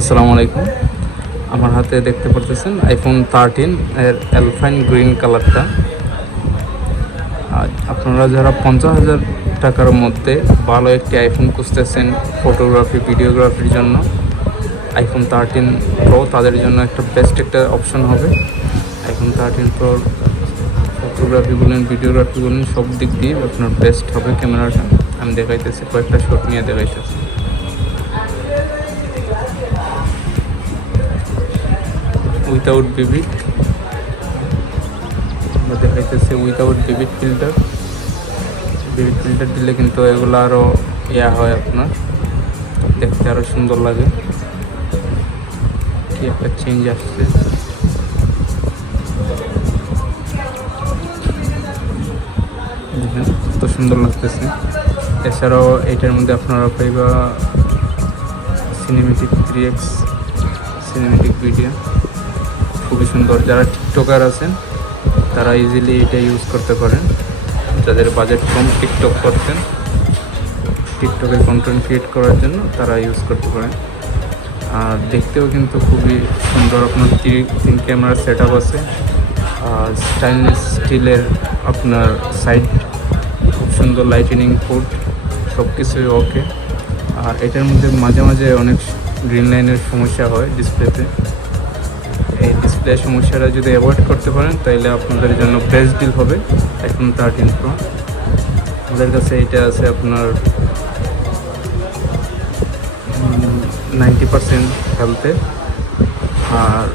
আসসালামু আলাইকুম। আমার হাতে দেখতে পারতেছেন আইফোন 13 এর অ্যালফাইন গ্রিন কালারটা। আপনারা যারা 50,000 টাকার মধ্যে ভালো একটি আইফোন খুঁজতেছেন ফটোগ্রাফি ভিডিওগ্রাফির জন্য, আইফোন 13 প্রো তাদের জন্য একটা বেস্ট একটা অপশন হবে। আইফোন 13 প্রোর ফটোগ্রাফি বলেন ভিডিওগ্রাফি বলেন সব দিক দিয়ে আপনার বেস্ট হবে ক্যামেরাটা। আমি দেখাইতেছি, কয়েকটা শট নিয়ে দেখাইতেছি। উইথাউট বিবিট আমরা দেখাইতেছি, উইথাউট বিবিট ফিল্টার দিলে কিন্তু এগুলো আরও হয়, আপনার দেখতে আরও সুন্দর লাগে। কি একটা চেঞ্জ আসছে, কত সুন্দর লাগতেছে। এছাড়াও এইটার মধ্যে আপনারা পাইবা সিনেমেটিক 3x সিনেমেটিক ভিডিও, খুবই সুন্দর। যারা টিকটকার আছেন তারা ইজিলি এটা ইউজ করতে পারেন। যাদের বাজেট কম, টিকটক করছেন, টিকটকে কন্টেন্ট ক্রিয়েট করার জন্য তারা ইউজ করতে পারেন। আর দেখতেও কিন্তু খুবই সুন্দর। আপনার 3 ক্যামেরা সেট আপ আছে, স্টাইনলেস স্টিলের আপনার সাইড, খুব সুন্দর লাইটেনিং পোর্ট, সব কিছুই ওকে। আর এটার মধ্যে মাঝে মাঝে অনেক গ্রিন লাইনের সমস্যা হয় ডিসপ্লেতে। এই ডিসপ্লে সমস্যাটা যদি অ্যাভয়েড করতে পারেন তাহলে আপনাদের জন্য বেস্ট ডিল হবে আইফোন 13 প্রো। আমাদের কাছে এইটা আছে আপনার 90% হেলথে। আর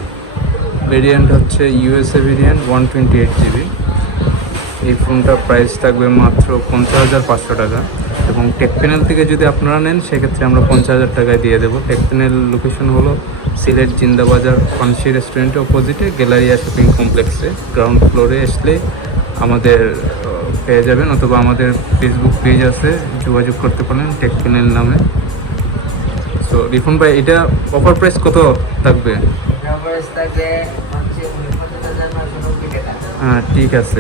ভেরিয়েন্ট হচ্ছে ইউএসএ ভেরিয়েন্ট 128 GB। এই ফোনটার প্রাইস থাকবে মাত্র 50,500 টাকা। এবং টেকপ্যানেল থেকে যদি আপনারা নেন সেক্ষেত্রে আমরা 50,000 টাকায় দিয়ে দেবো। টেকপ্যানেল লোকেশন হলো সিলেট জিন্দাবাজার ফান্সি রেস্টুরেন্টের অপোজিটে গ্যালারিয়া শপিং কমপ্লেক্সে গ্রাউন্ড ফ্লোরে আসলে আমাদের পেয়ে যাবেন, অথবা আমাদের ফেসবুক পেজ আছে, যোগাযোগ করতে পারেন টেকপ্যানেল নামে। সো রিফান্ড ভাই, এটা অফার প্রাইস কত থাকবে? অফার প্রাইস থাকবে 49,990 টাকা। হ্যাঁ, ঠিক আছে।